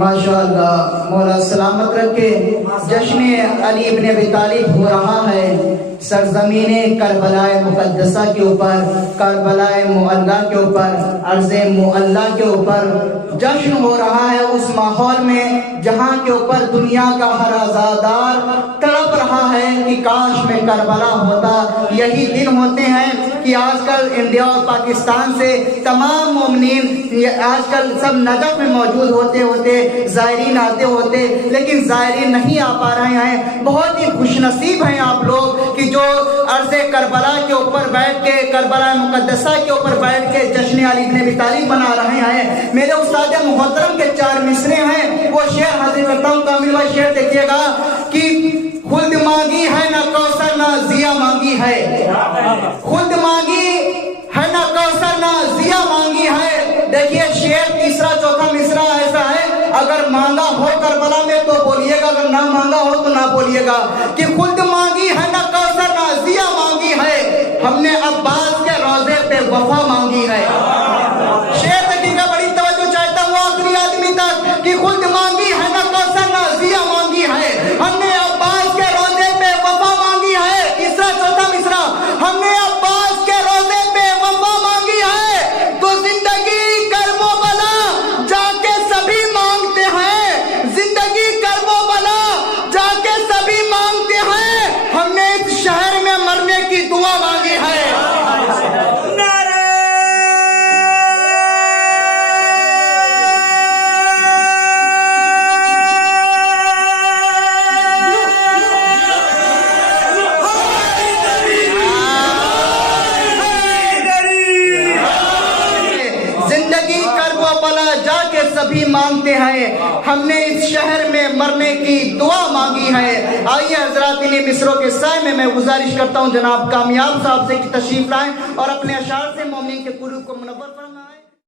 ماشاءاللہ، مولا سلامت رکھے۔ جشن علی ابن ابی طالب ہو رہا ہے سرزمین کربلا مقدسہ کے اوپر، کربلا معلیٰ کے اوپر، ارض معلیٰ کے اوپر جشن ہو رہا ہے، اس ماحول میں جہاں کے اوپر دنیا کا ہر عزادار تڑپ رہا ہے کہ کاش میں کربلا ہوتا۔ یہی دن ہوتے ہیں کہ آج کل انڈیا اور پاکستان سے تمام مومنین آج کل سب نجف میں موجود ہوتے زائرین آتے ہوتے، لیکن زائرین نہیں آ پا رہے ہیں۔ بہت ہی خوش نصیب ہیں آپ لوگ کہ جو عرض کربلا کے اوپر بیٹھ کے، کربلا مقدسہ کے اوپر بیٹھ کے جشن علی ابن ابی طالب منا رہے ہیں۔ میرے استاد محترم کے 4 مصرے ہیں، وہ شعر حاضر کرتا ہوں۔ کامل بھائی شعر دیکھیے گا کہ خلد مانگی ہے نہ کوثر نہ ضیا مانگی ہے، خلد مانگی ہے نہ کوثر نہ ضیا مانگی ہے۔ دیکھیے شعر تیسرا چوتھا مصرع ایسا ہے، اگر مانگا ہو کربلا میں تو بولیے گا، اگر نہ مانگا ہو تو نہ بولیے گا، کہ خلد مانگی ہے نہ کوثر نہ ضیا مانگی ہے، ہم نے عباس کے روضے پہ وفا مانگی ہے۔ شعر دیکھیے گا، بڑی توجہ چاہتا ہوں آخری آدمی تک، کہ خلد مانگی ہے نہ کوثر نہ ضیا مانگی ہے، ہم نے عباس کے روضے پہ وفا مانگی ہے۔ تیسرا چوتھا مصرع، ہم نے عباس کے روضے پہ وفا مانگی ہے، تو زندگی کرب و بلا جا کے سبھی مانگتے ہیں، زندگی کرب و بلا جا کے سبھی مانگتے ہیں، ہم نے اس شہر میں مرنے کی دعا مانگی ہے۔ زندگی کرب و بلا جا کے سبھی مانگتے ہیں، ہم نے اس شہر میں مرنے کی دعا مانگی ہے۔ آئیے حضرات انہیں مصروں کے سائے میں گزارش کرتا ہوں جناب کامیاب صاحب سے کہ تشریف لائیں اور اپنے اشعار سے مومنین کے قلوب کو منور فرمائیں۔